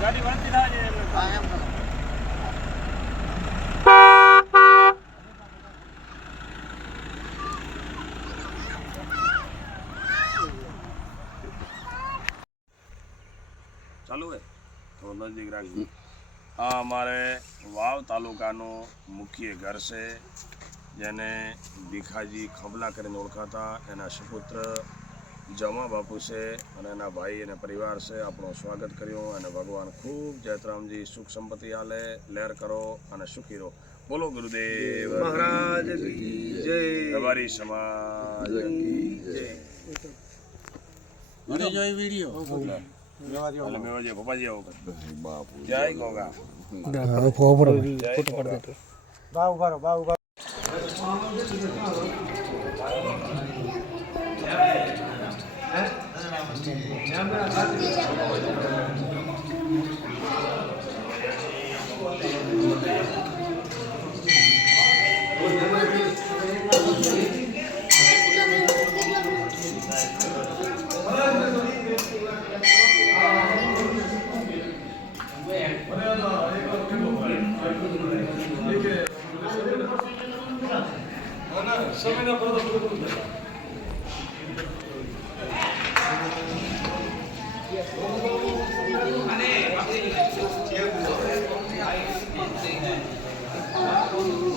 ગાડી વાંચી ના જાય હા એમ કરો. ચાલુ હે તો નજીક રાખજો. આ અમારે વાવ તાલુકાનું મુખ્ય ઘર છે જેને ભીખાજી ખંભલા કરીને ઓળખાતા એના સુપુત્ર જમા બાપુ છે અને એના ભાઈ અને પરિવાર છે. આપણું સ્વાગત કર્યું અને ભગવાન ખૂબ જયતરામજી સુખ સંપત્તિ આલે, લહેર કરો અને સુખી રહો. બોલો ગુરુદેવ મહારાજ કી જય. તમારી સમાજ કી જય. વિડીયો અને મેવાજી પપ્પાજી આવો જય ગોગા બાવ કરો બાવ કરો.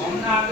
હમણાં